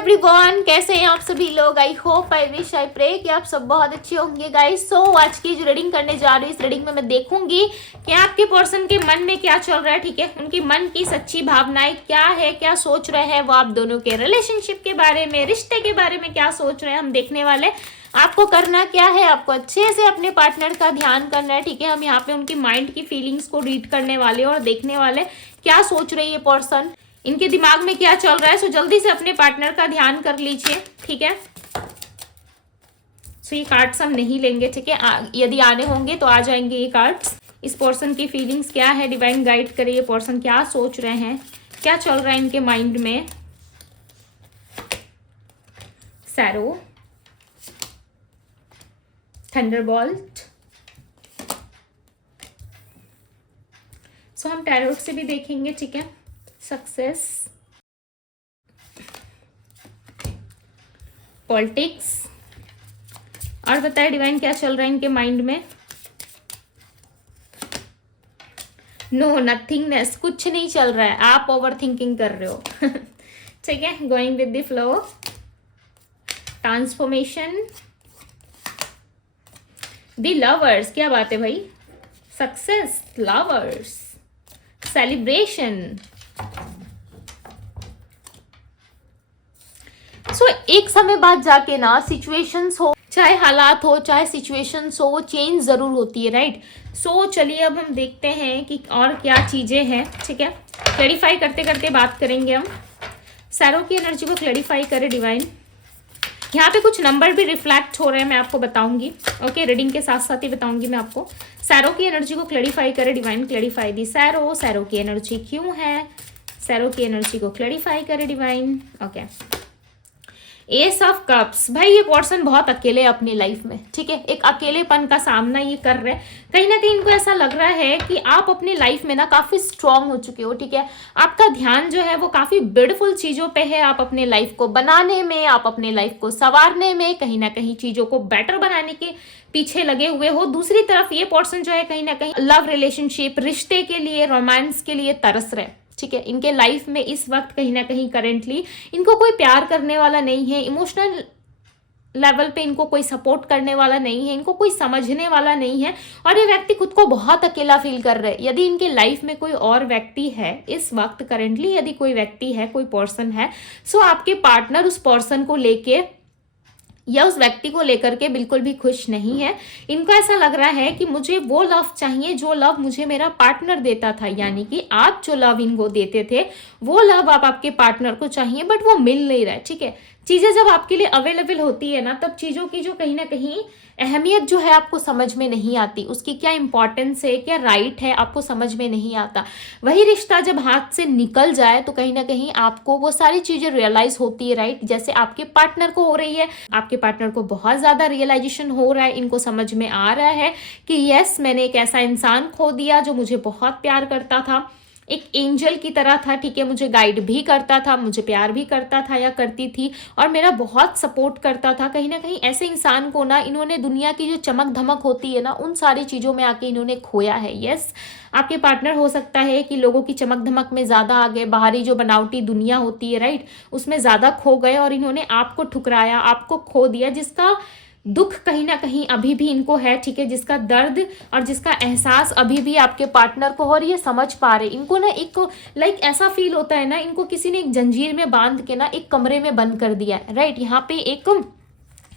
Everyone, कैसे हैं आप सभी लोग। I hope, I wish, I pray कि आप सब बहुत अच्छे होंगे गाइस। सो आज की जो रीडिंग करने जा रही हूँ, इस रीडिंग में मैं देखूंगी कि आपके पर्सन के मन में क्या चल रहा है। ठीक है, उनकी मन की सच्ची भावनाएं क्या है, क्या सोच रहे हैं वो आप दोनों के रिलेशनशिप के बारे में, रिश्ते के बारे में क्या सोच रहे हैं, हम देखने वाले। आपको करना क्या है, आपको अच्छे से अपने पार्टनर का ध्यान करना है। ठीक है, हम यहाँ पे उनकी माइंड की फीलिंग्स को रीड करने वाले और देखने वाले क्या सोच रही है पर्सन, इनके दिमाग में क्या चल रहा है। सो जल्दी से अपने पार्टनर का ध्यान कर लीजिए। ठीक है, सो ये कार्ड्स हम नहीं लेंगे। ठीक है, यदि आने होंगे तो आ जाएंगे ये कार्ड्स। इस पर्सन की फीलिंग्स क्या है, डिवाइन गाइड करे। ये पर्सन क्या सोच रहे हैं, क्या चल रहा है इनके माइंड में। Serow, thunderbolt. सो हम टैरोट से भी देखेंगे। ठीक है, सक्सेस, पॉलिटिक्स। और बताए डिवाइन क्या चल रहा है इनके माइंड में। नो, नथिंगनेस, कुछ नहीं चल रहा है, आप ओवर थिंकिंग कर रहे हो। ठीक है, going with the flow, transformation, the lovers. क्या बात है भाई, सक्सेस, लवर्स, सेलिब्रेशन। सो एक समय बाद जाके ना सिचुएशंस हो, चाहे हालात हो, चाहे सिचुएशंस हो, वो चेंज जरूर होती है। राइट। सो चलिए अब हम देखते हैं कि और क्या चीजें हैं। ठीक है, क्लैरिफाई करते करते बात करेंगे हम। सैरो की एनर्जी को क्लैरिफाई करे डिवाइन। यहाँ पे कुछ नंबर भी रिफ्लेक्ट हो रहे हैं, मैं आपको बताऊंगी। ओके, रीडिंग के साथ साथ ही बताऊंगी मैं आपको। सैरो की एनर्जी को क्लैरिफाई करे डिवाइन। क्लैरिफाई दी सैरो। सैरो की एनर्जी क्यों है, सैरो की एनर्जी को क्लैरिफाई करे divine. Okay, S of cups. भाई ये पर्सन बहुत अकेले अपनी लाइफ में। ठीक है, एक अकेलेपन का सामना ये कर रहे हैं। कहीं ना कहीं इनको ऐसा लग रहा है कि आप अपनी लाइफ में ना काफी स्ट्रांग हो चुके हो। ठीक है, आपका ध्यान जो है वो काफी ब्यूटीफुल चीजों पे है। आप अपने लाइफ को बनाने में, आप अपने लाइफ को संवारने में, कहीं ना कहीं चीजों को बेटर बनाने के पीछे लगे हुए हो। दूसरी तरफ ये पर्सन जो है कहीं ना कहीं लव रिलेशनशिप, रिश्ते के लिए, रोमांस के लिए तरस रहे। ठीक है, इनके लाइफ में इस वक्त कहीं ना कहीं करेंटली इनको कोई प्यार करने वाला नहीं है, इमोशनल लेवल पे इनको कोई सपोर्ट करने वाला नहीं है, इनको कोई समझने वाला नहीं है, और ये व्यक्ति खुद को बहुत अकेला फील कर रहे हैं। यदि इनके लाइफ में कोई और व्यक्ति है इस वक्त करेंटली, यदि कोई व्यक्ति है, कोई पर्सन है, सो आपके पार्टनर उस पर्सन को लेके या उस व्यक्ति को लेकर के बिल्कुल भी खुश नहीं है। इनको ऐसा लग रहा है कि मुझे वो लव चाहिए जो लव मुझे मेरा पार्टनर देता था, यानी कि आप जो लव इनको देते थे वो लव आप आपके पार्टनर को चाहिए, बट वो मिल नहीं रहा है। ठीक है, चीजें जब आपके लिए अवेलेबल होती है ना, तब चीजों की जो कहीं ना कहीं अहमियत जो है आपको समझ में नहीं आती, उसकी क्या इंपॉर्टेंस है, क्या राइट है, आपको समझ में नहीं आता। वही रिश्ता जब हाथ से निकल जाए तो कहीं ना कहीं आपको वो सारी चीजें रियलाइज होती है। राइट, जैसे आपके पार्टनर को हो रही है, आपके पार्टनर को बहुत ज्यादा रियलाइजेशन हो रहा है। इनको समझ में आ रहा है कि यस, मैंने एक ऐसा इंसान खो दिया जो मुझे बहुत प्यार करता था, एक एंजल की तरह था। ठीक है, मुझे गाइड भी करता था, मुझे प्यार भी करता था या करती थी, और मेरा बहुत सपोर्ट करता था। कहीं ना कहीं ऐसे इंसान को ना इन्होंने दुनिया की जो चमक धमक होती है ना, उन सारी चीज़ों में आके इन्होंने खोया है। यस, आपके पार्टनर हो सकता है कि लोगों की चमक धमक में ज़्यादा आ गए, बाहरी जो बनावटी दुनिया होती है, राइट, उसमें ज़्यादा खो गए और इन्होंने आपको ठुकराया, आपको खो दिया, जिसका दुख कहीं ना कहीं अभी भी इनको है। ठीक है, जिसका दर्द और जिसका एहसास अभी भी आपके पार्टनर को, और ये समझ पा रहे इनको ना, एक लाइक ऐसा फील होता है ना, इनको किसी ने एक जंजीर में बांध के ना एक कमरे में बंद कर दिया है। राइट, यहाँ पे एक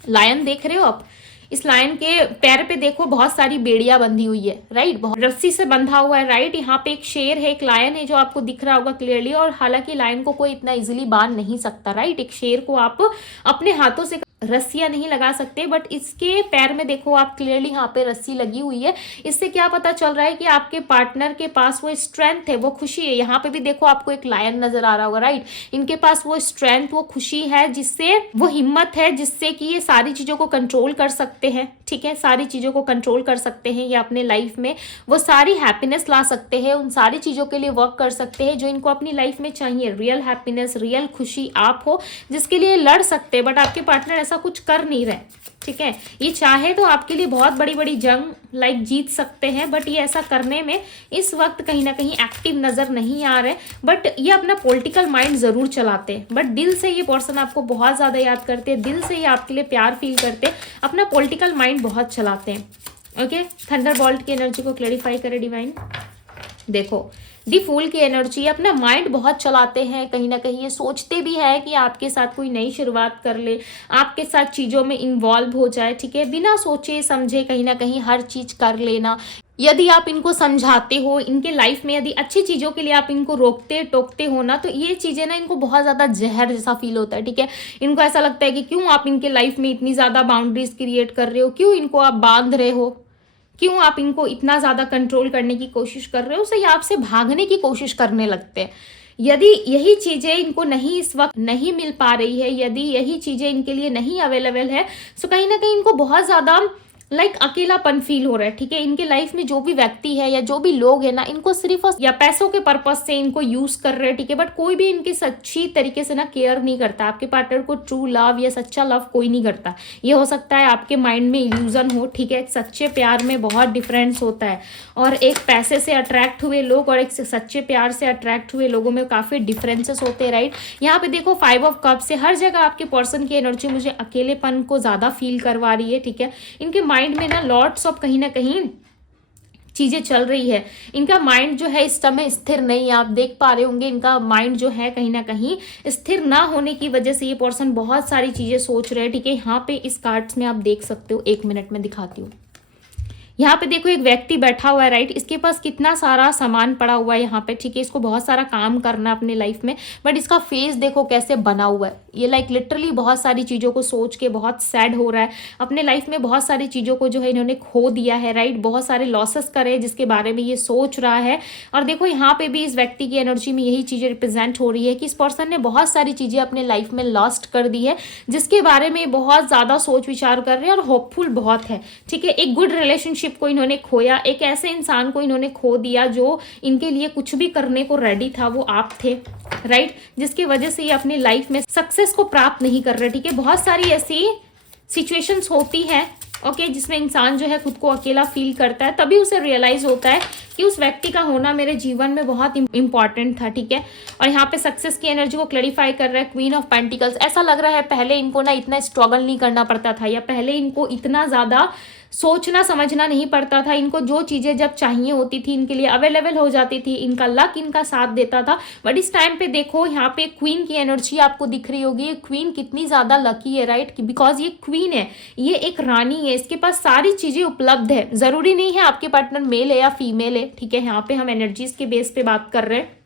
लायन देख रहे हो आप, इस लायन के पैर पे देखो बहुत सारी बेड़ियां बंधी हुई है। राइट, बहुत रस्सी से बंधा हुआ है। राइट, यहाँ पे एक शेर है, एक लायन है जो आपको दिख रहा होगा क्लियरली, और हालांकि लायन को कोई इतना इजीली बांध नहीं सकता। राइट, एक शेर को आप अपने हाथों से रस्सियां नहीं लगा सकते, बट इसके पैर में देखो आप क्लियरली यहाँ पे रस्सी लगी हुई है। इससे क्या पता चल रहा है कि आपके पार्टनर के पास वो स्ट्रेंथ है, वो खुशी है। यहाँ पे भी देखो आपको एक लायन नजर आ रहा होगा। राइट, इनके पास वो स्ट्रेंथ, वो खुशी है, जिससे वो हिम्मत है, जिससे कि ये सारी चीजों को कंट्रोल कर सकते हैं। ठीक है, सारी चीजों को कंट्रोल कर सकते हैं, ये अपने लाइफ में वो सारी हैप्पीनेस ला सकते हैं, उन सारी चीजों के लिए वर्क कर सकते हैं जो इनको अपनी लाइफ में चाहिए। रियल हैप्पीनेस, रियल खुशी आप हो, जिसके लिए लड़ सकते हैं, बट आपके पार्टनर ऐसा कुछ कर नहीं रहे। ठीक है। ये चाहे तो आपके लिए बहुत बड़ी बड़ी जंग लाइक जीत सकते हैं, बट ये ऐसा करने में इस वक्त कहीं ना कहीं एक्टिव नजर नहीं आ रहे, बट ये अपना पॉलिटिकल माइंड जरूर चलाते हैं, बट दिल से ये पर्सन आपको बहुत ज्यादा याद करते हैं, दिल से ये आपके लिए प्यार फील करते हैं, अपना पॉलिटिकल माइंड बहुत चलाते हैं। ओके, थंडरबोल्ट की एनर्जी को क्लैरिफाई करे डिवाइन। देखो दी फूल की एनर्जी, अपना माइंड बहुत चलाते हैं, कहीं ना कहीं ये सोचते भी है कि आपके साथ कोई नई शुरुआत कर ले, आपके साथ चीज़ों में इन्वॉल्व हो जाए, ठीक है, बिना सोचे समझे कहीं ना कहीं हर चीज़ कर लेना। यदि आप इनको समझाते हो, इनके लाइफ में यदि अच्छी चीज़ों के लिए आप इनको रोकते टोकते हो ना, तो ये चीज़ें ना इनको बहुत ज़्यादा जहर जैसा फील होता है, ठीक है। इनको ऐसा लगता है कि क्यों आप इनके लाइफ में इतनी ज़्यादा बाउंड्रीज क्रिएट कर रहे हो, क्यों इनको आप बांध रहे हो, क्यों आप इनको इतना ज़्यादा कंट्रोल करने की कोशिश कर रहे हो, सही आपसे भागने की कोशिश करने लगते हैं। यदि यही चीज़ें इनको नहीं इस वक्त नहीं मिल पा रही है, यदि यही चीज़ें इनके लिए नहीं अवेलेबल है, तो कहीं ना कहीं इनको बहुत ज़्यादा लाइक अकेलापन फील हो रहा है, ठीक है। इनके लाइफ में जो भी व्यक्ति है या जो भी लोग है ना, इनको सिर्फ या पैसों के पर्पज से इनको यूज कर रहे हैं, ठीक है, बट कोई भी इनकी सच्ची तरीके से ना केयर नहीं करता। आपके पार्टनर को ट्रू लव या सच्चा लव कोई नहीं करता। ये हो सकता है आपके माइंड में इल्यूजन हो, ठीक है। एक सच्चे प्यार में बहुत डिफरेंस होता है, और एक पैसे से अट्रैक्ट हुए लोग और एक सच्चे प्यार से अट्रैक्ट हुए लोगों में काफी डिफरेंसेस होते हैं, राइट। यहाँ पे देखो 5 ऑफ कप से हर जगह आपके पर्सन की एनर्जी मुझे अकेलेपन को ज्यादा फील करवा रही है, ठीक है। इनके माइंड में ना लॉट्स ऑफ कहीं ना कहीं चीजें चल रही है। इनका माइंड जो है इस समय स्थिर नहीं है, आप देख पा रहे होंगे। इनका माइंड जो है कहीं ना कहीं स्थिर ना होने की वजह से ये पर्सन बहुत सारी चीजें सोच रहे हैं, ठीक है। यहाँ पे इस कार्ड्स में आप देख सकते हो, 1 मिनट में दिखाती हूँ। यहाँ पे देखो एक व्यक्ति बैठा हुआ है, राइट। इसके पास कितना सारा सामान पड़ा हुआ है यहाँ पे, ठीक है। इसको बहुत सारा काम करना है अपने लाइफ में, बट इसका फेस देखो कैसे बना हुआ है। ये लाइक लिटरली बहुत सारी चीज़ों को सोच के बहुत सैड हो रहा है। अपने लाइफ में बहुत सारी चीज़ों को जो है इन्होंने खो दिया है, राइट। बहुत सारे लॉसेस करे जिसके बारे में ये सोच रहा है। और देखो यहाँ पे भी इस व्यक्ति की एनर्जी में यही चीज़ें रिप्रेजेंट हो रही है कि इस पर्सन ने बहुत सारी चीज़ें अपने लाइफ में लॉस्ट कर दी है, जिसके बारे में बहुत ज़्यादा सोच विचार कर रहे हैं और होपफुल बहुत है, ठीक है। एक गुड रिलेशनशिप को इन्होंने खोया, एक ऐसे इंसान को इन्होंने खो दिया जो इनके लिए कुछ भी करने को रेडी था, वो आप थे, राइट। जिसकी वजह से ये अपनी लाइफ में सक्सेस को प्राप्त नहीं कर रहे, ठीक है। बहुत सारी ऐसी सिचुएशंस होती हैं, ओके, जिसमें इंसान जो है खुद को अकेला फील करता है, तभी उसे रियलाइज होता है कि उस व्यक्ति का होना मेरे जीवन में बहुत इंपॉर्टेंट था, ठीक है। और यहाँ पे सक्सेस की एनर्जी को क्लैरिफाई कर रहा है क्वीन ऑफ पेंटिकल्स। ऐसा लग रहा है पहले इनको ना इतना स्ट्रगल नहीं करना पड़ता था, या पहले इनको इतना ज़्यादा सोचना समझना नहीं पड़ता था। इनको जो चीज़ें जब चाहिए होती थी इनके लिए अवेलेबल हो जाती थी, इनका लक इनका साथ देता था। बट इस टाइम पे देखो यहाँ पे क्वीन की एनर्जी आपको दिख रही होगी। ये क्वीन कितनी ज़्यादा लकी है, राइट, बिकॉज ये क्वीन है, ये एक रानी है, इसके पास सारी चीज़ें उपलब्ध है। ज़रूरी नहीं है आपके पार्टनर मेल है या फीमेल है, ठीक है। यहाँ पे हम एनर्जीज के बेस पे बात कर रहे हैं।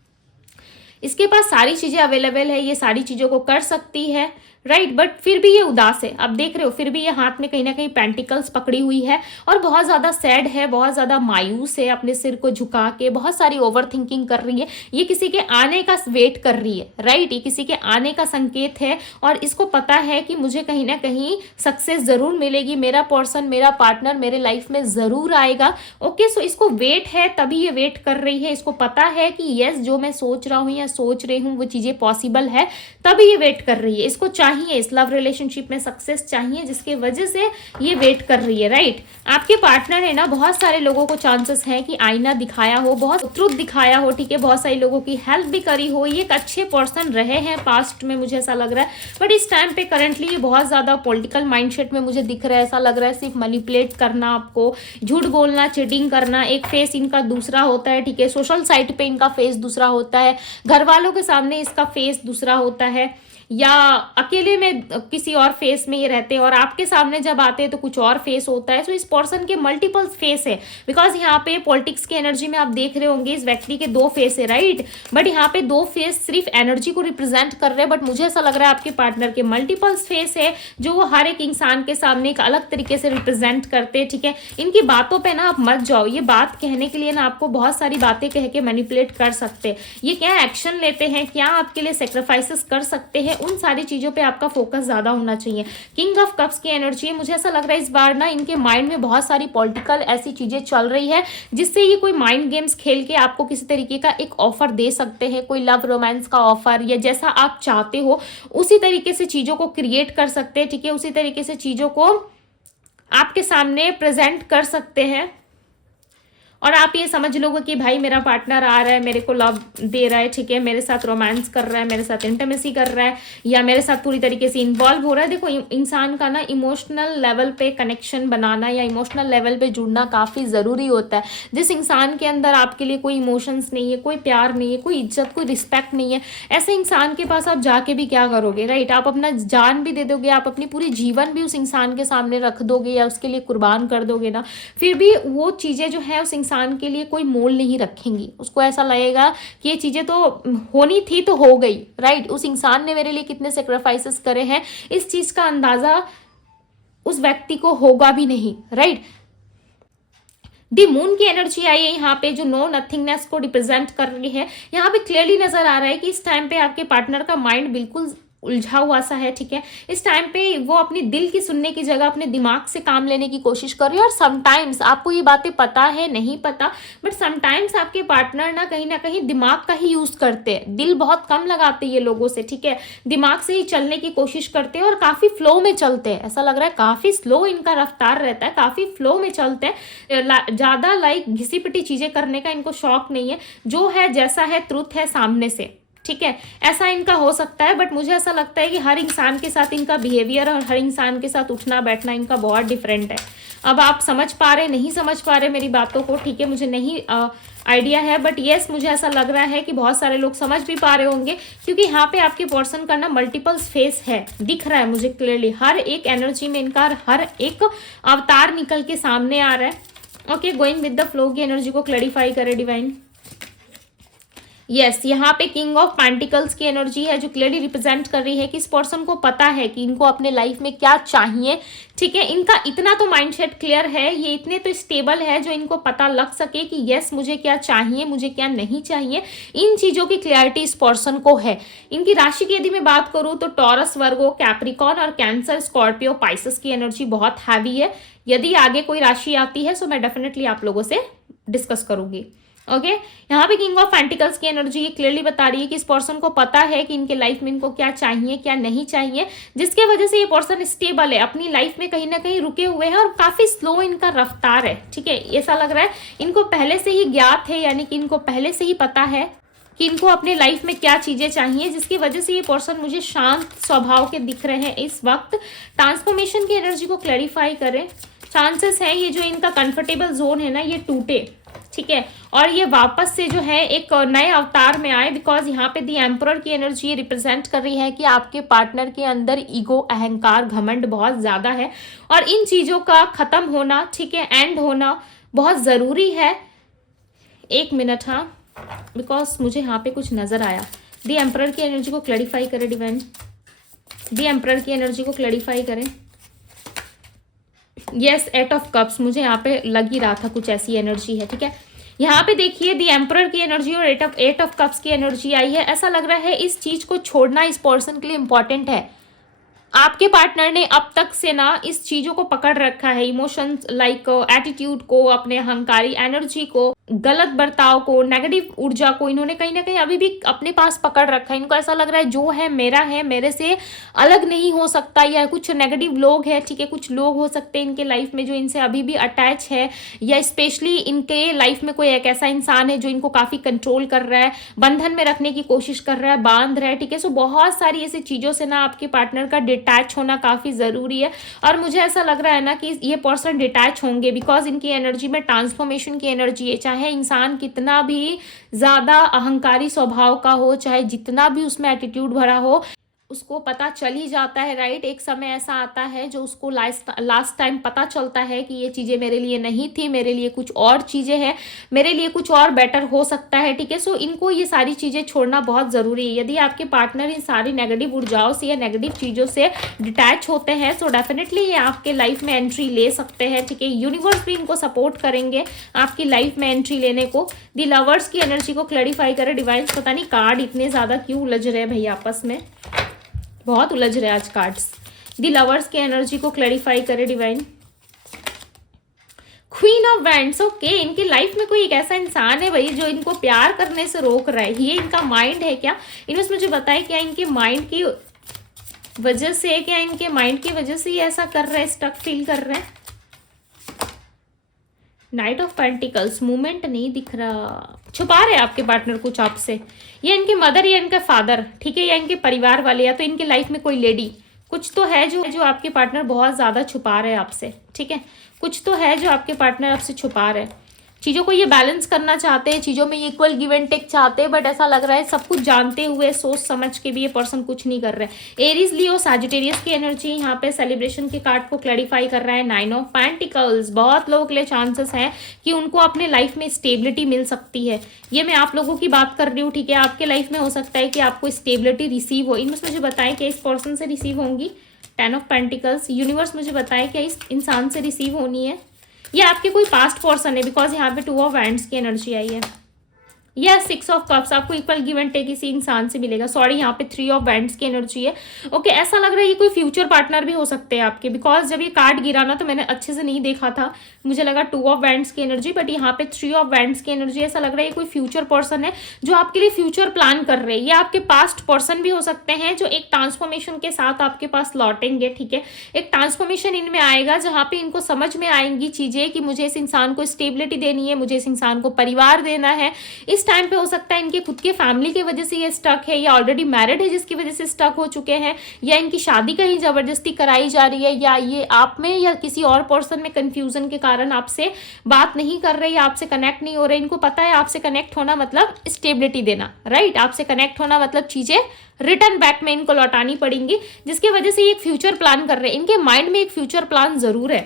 इसके पास सारी चीज़ें अवेलेबल है, ये सारी चीज़ों को कर सकती है, राइट। बट फिर भी ये उदास है, आप देख रहे हो, फिर भी ये हाथ में कहीं ना कहीं पेंटिकल्स पकड़ी हुई है और बहुत ज़्यादा सैड है, बहुत ज़्यादा मायूस है, अपने सिर को झुका के बहुत सारी ओवर थिंकिंग कर रही है। ये किसी के आने का वेट कर रही है, राइट। ये किसी के आने का संकेत है और इसको पता है कि मुझे कहीं ना कहीं सक्सेस ज़रूर मिलेगी, मेरा पर्सन मेरा पार्टनर मेरे लाइफ में ज़रूर आएगा, ओके। सो इसको वेट है, तभी ये वेट कर रही है। इसको पता है कि यस जो मैं सोच रहा हूँ या सोच रही हूँ वो चीज़ें पॉसिबल है, तभी ये वेट कर रही है। इसको चाहिए इस लव रिलेशनशिप में सक्सेस चाहिए, जिसके वजह से ये वेट कर रही है, राइट। आपके पार्टनर है ना, बहुत सारे लोगों को चांसेस है कि आईना दिखाया हो, बहुत ट्रुथ दिखाया हो, ठीक है। बहुत सारे लोगों की हेल्प भी करी हो, ये एक अच्छे पर्सन रहे हैं पास्ट में, मुझे ऐसा लग रहा है। बट इस टाइम पे करंटली ये बहुत ज्यादा पॉलिटिकल माइंडसेट में मुझे दिख रहा है। ऐसा लग रहा है सिर्फ मैनिपुलेट करना, आपको झूठ बोलना, चीटिंग करना। एक फेस इनका दूसरा होता है, ठीक है। सोशल साइट पे इनका फेस दूसरा होता है, घर वालों के सामने इसका फेस दूसरा होता है, या अकेले में किसी और फेस में ये रहते हैं और आपके सामने जब आते हैं तो कुछ और फेस होता है। सो इस पर्सन के मल्टीपल फेस है, बिकॉज यहाँ पे पॉलिटिक्स की एनर्जी में आप देख रहे होंगे इस व्यक्ति के 2 फेस है, राइट। बट यहाँ पे 2 फेस सिर्फ एनर्जी को रिप्रेजेंट कर रहे हैं, बट मुझे ऐसा लग रहा है आपके पार्टनर के मल्टीपल फेस है, जो वो हर एक इंसान के सामने एक अलग तरीके से रिप्रेजेंट करते हैं, ठीक है। इनकी बातों पर ना आप मत जाओ, ये बात कहने के लिए ना आपको बहुत सारी बातें कह के मैनिपुलेट कर सकते हैं। ये क्या एक्शन लेते हैं, क्या आपके लिए सेक्रीफाइसेस कर सकते हैं, उन सारी चीजों पे आपका फोकस ज्यादा होना चाहिए। किंग ऑफ कप्स की एनर्जी, मुझे ऐसा लग रहा है इस बार ना इनके माइंड में बहुत सारी पॉलिटिकल ऐसी चीजें चल रही है, जिससे ये कोई माइंड गेम्स खेल के आपको किसी तरीके का एक ऑफर दे सकते हैं, कोई लव रोमांस का ऑफर, या जैसा आप चाहते हो उसी तरीके से चीजों को क्रिएट कर सकते हैं, ठीक है। उसी तरीके से चीजों को आपके सामने प्रेजेंट कर सकते हैं और आप ये समझ लोगे कि भाई मेरा पार्टनर आ रहा है, मेरे को लव दे रहा है, ठीक है, मेरे साथ रोमांस कर रहा है, मेरे साथ इंटीमेसी कर रहा है, या मेरे साथ पूरी तरीके से इन्वॉल्व हो रहा है। देखो इंसान का ना इमोशनल लेवल पे कनेक्शन बनाना या इमोशनल लेवल पे जुड़ना काफ़ी ज़रूरी होता है। जिस इंसान के अंदर आपके लिए कोई इमोशंस नहीं है, कोई प्यार नहीं है, कोई इज्जत, कोई रिस्पेक्ट नहीं है, ऐसे इंसान के पास आप जाके भी क्या करोगे, राइट? आप अपना जान भी दे दोगे, आप अपनी पूरी जीवन भी उस इंसान के सामने रख दोगे या उसके लिए कुर्बान कर दोगे ना, फिर भी वो चीज़ें जो है उस इंसान के लिए कोई मोल नहीं रखेंगी। उसको ऐसा लगेगा कि ये चीज़ें तो होनी थी तो हो गई, राइट? उस इंसान ने मेरे लिए कितने सेक्रीफाइसेस करे हैं, इस चीज़ का अंदाज़ा उस व्यक्ति को होगा भी नहीं, राइट? दी मून की एनर्जी आई है यहाँ पे, जो नो नथिंगनेस को रिप्रेजेंट कर रही है। यहाँ पे क्लियरली नजर आ रहा है कि इस टाइम पे आपके पार्टनर का माइंड बिल्कुल उलझा हुआ सा है, ठीक है। इस टाइम पे वो अपनी दिल की सुनने की जगह अपने दिमाग से काम लेने की कोशिश कर रही है। और समटाइम्स आपको ये बातें पता है, नहीं पता, बट समटाइम्स आपके पार्टनर ना कहीं दिमाग का ही यूज करते हैं। दिल बहुत कम लगाते हैं ये लोगों से, ठीक है, दिमाग से ही चलने की कोशिश करते हैं और काफी फ्लो में चलते हैं। ऐसा लग रहा है काफी स्लो इनका रफ्तार रहता है, काफी फ्लो में चलते हैं, ज्यादा लाइक घिसी पिटी चीजें करने का इनको शौक नहीं है। जो है जैसा है ट्रुथ है सामने से, ठीक है, ऐसा इनका हो सकता है। बट मुझे ऐसा लगता है कि हर इंसान के साथ इनका बिहेवियर और हर इंसान के साथ उठना बैठना इनका बहुत डिफरेंट है। अब आप समझ पा रहे नहीं समझ पा रहे मेरी बातों को, ठीक है, मुझे नहीं आइडिया है, बट येस मुझे ऐसा लग रहा है कि बहुत सारे लोग समझ भी पा रहे होंगे, क्योंकि यहाँ पे आपके पर्सन का ना मल्टीपल फेस है, दिख रहा है मुझे क्लियरली। हर एक एनर्जी में इनका हर एक अवतार निकल के सामने आ रहा है। Okay, going with the flow की एनर्जी को क्लैरिफाई करे डिवाइन। यस, यहाँ पे किंग ऑफ पेंटिकल्स की एनर्जी है, जो क्लियरली रिप्रेजेंट कर रही है कि इस पर्सन को पता है कि इनको अपने लाइफ में क्या चाहिए, ठीक है। इनका इतना तो माइंडसेट क्लियर है, ये इतने तो स्टेबल है जो इनको पता लग सके कि यस मुझे क्या चाहिए, मुझे क्या नहीं चाहिए। इन चीजों की क्लियरिटी इस पर्सन को है। इनकी राशि की यदि मैं बात करूं तो टॉरस, वर्गो, कैप्रिकॉर्न और कैंसर, स्कॉर्पियो, पाइसेस की एनर्जी बहुत हैवी है। यदि आगे कोई राशि आती है तो मैं डेफिनेटली आप लोगों से डिस्कस करूंगी। ओके, यहाँ पे किंग ऑफ पेंटिकल्स की एनर्जी ये क्लियरली बता रही है कि इस पर्सन को पता है कि इनके लाइफ में इनको क्या चाहिए क्या नहीं चाहिए, जिसके वजह से ये पर्सन स्टेबल है, अपनी लाइफ में कहीं ना कहीं रुके हुए हैं और काफी स्लो इनका रफ्तार है, ठीक है। ऐसा लग रहा है इनको पहले से ही ज्ञात है, यानी कि इनको पहले से ही पता है कि इनको अपने लाइफ में क्या चीजें चाहिए, जिसकी वजह से ये पर्सन मुझे शांत स्वभाव के दिख रहे हैं इस वक्त। ट्रांसफॉर्मेशन की एनर्जी को क्लैरिफाई करें। चांसेस है ये जो इनका कंफर्टेबल जोन है ना ये टूटे, ठीक है, और ये वापस से जो है एक नए अवतार में आए, बिकॉज यहाँ पे दी एम्परर की एनर्जी रिप्रेजेंट कर रही है कि आपके पार्टनर के अंदर ईगो, अहंकार, घमंड बहुत ज्यादा है और इन चीजों का खत्म होना, ठीक है, एंड होना बहुत जरूरी है। एक मिनट, हाँ, बिकॉज मुझे यहाँ पे कुछ नजर आया। दी एम्परर की एनर्जी को क्लैरिफाई करें डिवाइन, दी एम्परर की एनर्जी को क्लैरिफाई करें। यस, 8 ऑफ कप्स, मुझे यहाँ पे लग ही रहा था कुछ ऐसी एनर्जी है, ठीक है। यहाँ पे देखिए दी एम्परर की एनर्जी और 8 ऑफ कप्स की एनर्जी आई है। ऐसा लग रहा है इस चीज को छोड़ना इस पर्सन के लिए इंपॉर्टेंट है। आपके पार्टनर ने अब तक से ना इस चीजों को पकड़ रखा है, इमोशंस लाइक एटीट्यूड को, अपने अहंकारी एनर्जी को, गलत बर्ताव को, नेगेटिव ऊर्जा को इन्होंने कहीं ना कहीं अभी भी अपने पास पकड़ रखा है। इनको ऐसा लग रहा है जो है, मेरे से अलग नहीं हो सकता, या कुछ नेगेटिव लोग हैं, ठीक है, कुछ लोग हो सकते हैं इनके लाइफ में जो इनसे अभी भी अटैच है, या स्पेशली इनके लाइफ में कोई एक ऐसा इंसान है जो इनको काफी कंट्रोल कर रहा है, बंधन में रखने की कोशिश कर रहा है, बांध रहा है, ठीक है। सो बहुत सारी ऐसी चीजों से ना आपके पार्टनर का डिटैच होना काफी जरूरी है। और मुझे ऐसा लग रहा है ना कि ये पर्सन डिटैच होंगे, बिकॉज इनकी एनर्जी में ट्रांसफॉर्मेशन की एनर्जी है। चाहे इंसान कितना भी ज्यादा अहंकारी स्वभाव का हो, चाहे जितना भी उसमें एटीट्यूड भरा हो, उसको पता चल ही जाता है, राइट। एक समय ऐसा आता है जो उसको लास्ट टाइम पता चलता है कि ये चीज़ें मेरे लिए नहीं थी, मेरे लिए कुछ और चीज़ें हैं, मेरे लिए कुछ और बेटर हो सकता है, ठीक है। सो इनको ये सारी चीज़ें छोड़ना बहुत ज़रूरी है। यदि आपके पार्टनर इन सारी नेगेटिव ऊर्जाओं से या नेगेटिव चीज़ों से डिटैच होते हैं सो डेफिनेटली ये आपके लाइफ में एंट्री ले सकते हैं, ठीक है। यूनिवर्स भी इनको सपोर्ट करेंगे आपकी लाइफ में एंट्री लेने को। दी लवर्स की एनर्जी को क्लैरिफाई करें डिवाइन। पता नहीं कार्ड इतने ज़्यादा क्यों उलझ रहे हैं भैया, आपस में बहुत उलझ रहे आज कार्ड्स। दी लवर्स की एनर्जी को क्लैरिफाई करे divine. Queen of wands, okay, इनकी लाइफ में कोई एक ऐसा इंसान है भाई जो इनको प्यार करने से रोक रहा है। ये इनका माइंड है क्या? इन्होंने मुझे बताया क्या इनके माइंड की वजह से, क्या इनके माइंड की वजह से ये ऐसा कर रहे हैं, स्टक फील कर रहे हैं? नाइट ऑफ पेंटिकल्स, मूवमेंट नहीं दिख रहा, छुपा रहे आपके पार्टनर कुछ आपसे, या इनके मदर या इनका फादर, ठीक है, या इनके परिवार वाले, या तो इनके लाइफ में कोई लेडी, कुछ तो है जो आपके पार्टनर बहुत ज़्यादा छुपा रहे हैं आपसे, ठीक है, कुछ तो है जो आपके पार्टनर आपसे छुपा रहे हैं। चीज़ों को ये बैलेंस करना चाहते हैं, चीज़ों में इक्वल गिव एंड टेक चाहते हैं, बट ऐसा लग रहा है सब कुछ जानते हुए सोच समझ के भी ये पर्सन कुछ नहीं कर रहा है। एरीज, लियो, सैजिटेरियस की एनर्जी यहाँ पे सेलिब्रेशन के कार्ड को क्लैरिफाई कर रहा है। 9 ऑफ पेंटिकल्स, बहुत लोगों के लिए चांसेस है कि उनको अपने लाइफ में स्टेबिलिटी मिल सकती है। ये मैं आप लोगों की बात कर रही हूँ, ठीक है, आपके लाइफ में हो सकता है कि आपको स्टेबिलिटी रिसीव हो। इनमें मुझे बताएं कि इस पर्सन से रिसीव होंगी। 10 ऑफ पेंटिकल्स, यूनिवर्स मुझे बताएं क्या इस इंसान से रिसीव होनी है। ये आपके कोई पास्ट पर्सन है, बिकॉज यहाँ पे 2 ऑफ वैंड्स की एनर्जी आई है, या 6 ऑफ कप्स, आपको इक्वल गिव एंड टेक इसी इंसान से मिलेगा। सॉरी, यहाँ पे 3 ऑफ वैंड्स की एनर्जी है। ओके, ऐसा लग रहा है ये कोई फ्यूचर पार्टनर भी हो सकते हैं आपके, बिकॉज जब ये कार्ड गिरा ना तो मैंने अच्छे से नहीं देखा था, मुझे लगा 2 ऑफ वैंड्स की एनर्जी, बट यहाँ पे 3 ऑफ वैंड्स की एनर्जी। ऐसा लग रहा है ये कोई फ्यूचर पर्सन है जो आपके लिए फ्यूचर प्लान कर रहे हैं। ये आपके पास्ट पर्सन भी हो सकते हैं जो एक ट्रांसफॉर्मेशन के साथ आपके पास लौटेंगे, ठीक है, एक ट्रांसफॉर्मेशन इनमें आएगा जहाँ पे इनको समझ में आएंगी चीजें कि मुझे इस इंसान को स्टेबिलिटी देनी है, मुझे इस इंसान को परिवार देना है। इस टाइम पे हो सकता है इनके खुद के फैमिली की वजह से ये स्टक है, या ऑलरेडी मैरिड है जिसकी वजह से स्टक हो चुके हैं, या इनकी शादी कहीं जबरदस्ती कराई जा रही है, या ये आप में या किसी और पर्सन में कंफ्यूजन के कारण आपसे बात नहीं कर रहे, या आपसे कनेक्ट नहीं हो रहे। इनको पता है आपसे कनेक्ट होना मतलब स्टेबिलिटी देना, राइट, आपसे कनेक्ट होना मतलब चीजें रिटर्न बैक में इनको लौटानी पड़ेंगी, जिसकी वजह से ये एक फ्यूचर प्लान कर रहे हैं। इनके माइंड में एक फ्यूचर प्लान जरूर है,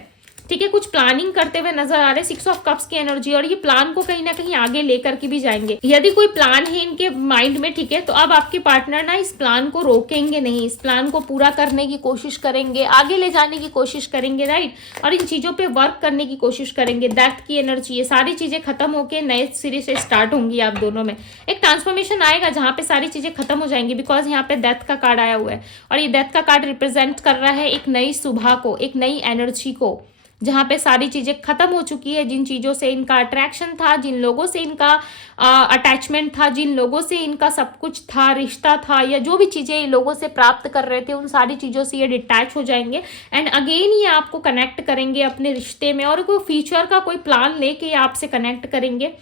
ठीक है, कुछ प्लानिंग करते हुए नजर आ रहे हैं। 6 ऑफ कप्स की एनर्जी, और ये प्लान को कहीं ना कहीं आगे लेकर के भी जाएंगे। यदि कोई प्लान है इनके माइंड में, ठीक है, तो अब आपके पार्टनर ना इस प्लान को रोकेंगे नहीं, इस प्लान को पूरा करने की कोशिश करेंगे, आगे ले जाने की कोशिश करेंगे, राइट, और इन चीजों पे वर्क करने की कोशिश करेंगे। डेथ की एनर्जी, ये सारी चीजें खत्म होकर नए सिरे से स्टार्ट होंगी। आप दोनों में एक ट्रांसफॉर्मेशन आएगा जहां पे सारी चीजें खत्म हो जाएंगी, बिकॉज यहाँ पे डेथ का कार्ड आया हुआ है, और ये डेथ का कार्ड रिप्रेजेंट कर रहा है एक नई सुबह को, एक नई एनर्जी को, जहाँ पे सारी चीज़ें खत्म हो चुकी है। जिन चीज़ों से इनका अट्रैक्शन था, जिन लोगों से इनका अटैचमेंट था, जिन लोगों से इनका सब कुछ था, रिश्ता था, या जो भी चीज़ें ये लोगों से प्राप्त कर रहे थे, उन सारी चीज़ों से ये डिटैच हो जाएंगे एंड अगेन ये आपको कनेक्ट करेंगे अपने रिश्ते में, और कोई फ्यूचर का कोई प्लान लेके ये आपसे कनेक्ट करेंगे।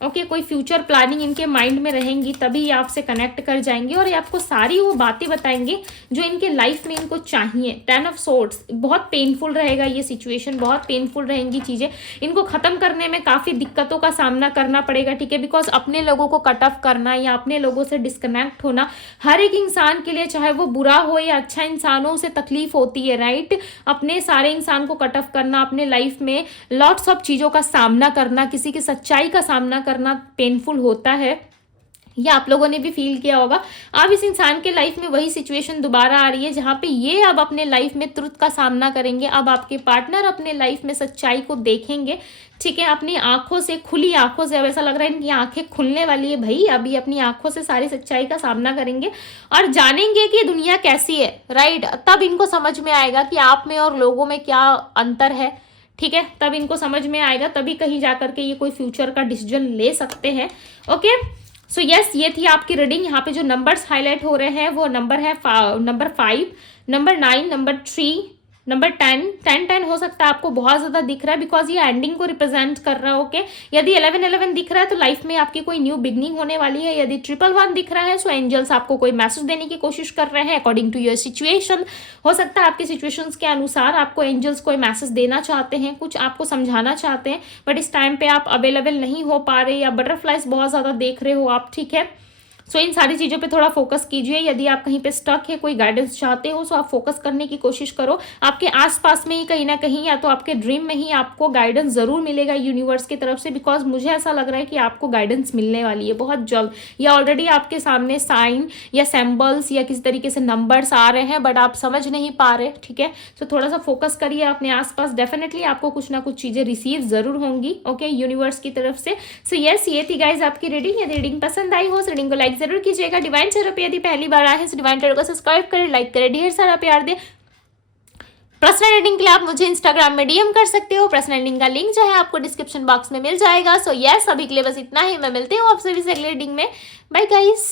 ओके, कोई फ्यूचर प्लानिंग इनके माइंड में रहेंगी, तभी ये आपसे कनेक्ट कर जाएंगे, और ये आपको सारी वो बातें बताएंगे जो इनके लाइफ में इनको चाहिए। 10 ऑफ सोर्ड्स, बहुत पेनफुल रहेगा ये सिचुएशन, बहुत पेनफुल रहेंगी चीज़ें, इनको ख़त्म करने में काफ़ी दिक्कतों का सामना करना पड़ेगा, ठीक है, बिकॉज अपने लोगों को कट ऑफ करना या अपने लोगों से डिस्कनेक्ट होना हर एक इंसान के लिए, चाहे वो बुरा हो या अच्छा इंसान हो, उसे तकलीफ होती है, राइट। अपने सारे इंसान को कट ऑफ करना, अपने लाइफ में लॉट्स ऑफ चीज़ों का सामना करना, किसी की सच्चाई का सामना करना पेनफुल होता है। ये आप लोगों ने भी फील किया होगा। अब इस इंसान के लाइफ में वही सिचुएशन दोबारा आ रही है जहां पे ये अब अपने लाइफ में ट्रुथ का सामना करेंगे। अब आपके पार्टनर अपने लाइफ में सच्चाई को देखेंगे, ठीक है, अपनी आंखों से, खुली आंखों से। अब ऐसा लग रहा है इनकी आंखें खुलने वाली है भाई, अभी अपनी आंखों से सारी सच्चाई का सामना करेंगे और जानेंगे कि दुनिया कैसी है, राइट। तब इनको समझ में आएगा कि आप में और लोगों में क्या अंतर है, ठीक है, तब इनको समझ में आएगा, तभी कहीं जाकर के ये कोई फ्यूचर का डिसीजन ले सकते हैं। ओके, सो यस, ये थी आपकी रीडिंग। यहाँ पे जो नंबर्स हाईलाइट हो रहे हैं वो नंबर है नंबर 5, नंबर 9, नंबर 3, नंबर 10 हो सकता है आपको बहुत ज्यादा दिख रहा है बिकॉज ये एंडिंग को रिप्रेजेंट कर रहा है। ओके, यदि 11 दिख रहा है तो लाइफ में आपकी कोई न्यू बिगनिंग होने वाली है। यदि 111 दिख रहा है सो एंजल्स आपको कोई मैसेज देने की कोशिश कर रहे हैं अकॉर्डिंग टू योर सिचुएशन। हो सकता है आपकी सिचुएशंस के अनुसार आपको एंजल्स कोई मैसेज देना चाहते हैं, कुछ आपको समझाना चाहते हैं, बट इस टाइम पे आप अवेलेबल नहीं हो पा रहे, या बटरफ्लाइज बहुत ज्यादा देख रहे हो आप, ठीक है। सो इन सारी चीज़ों पे थोड़ा फोकस कीजिए। यदि आप कहीं पे स्टक है, कोई गाइडेंस चाहते हो, सो आप फोकस करने की कोशिश करो। आपके आसपास में ही कहीं ना कहीं, या तो आपके ड्रीम में ही आपको गाइडेंस जरूर मिलेगा यूनिवर्स की तरफ से, बिकॉज मुझे ऐसा लग रहा है कि आपको गाइडेंस मिलने वाली है बहुत जल्द, या ऑलरेडी आपके सामने साइन या सिंबल्स या किसी तरीके से नंबर्स आ रहे हैं बट आप समझ नहीं पा रहे, ठीक है। सो थोड़ा सा फोकस करिए अपने आसपास, डेफिनेटली आपको कुछ ना कुछ चीज़ें रिसीव जरूर होंगी, ओके, यूनिवर्स की तरफ से। सो यस, ये थी गाइज आपकी रीडिंग। यदि रीडिंग पसंद आई हो तो रीडिंग को लाइक जरूर कीजिएगा। डिवाइन टैरो पे यदि पहली बार आए हैं तो डिवाइन टैरो को सब्सक्राइब करें, लाइक करें, ढेर सारा प्यार दें। पर्सनल रीडिंग के लिए आप मुझे इंस्टाग्राम में डीएम कर सकते हो। पर्सनल रीडिंग का लिंक जो है आपको डिस्क्रिप्शन बॉक्स में मिल जाएगा। सो यस, अभी के लिए बस इतना ही। मैं मिलती हूँ आपसे भी अगली रीडिंग में। Bye guys.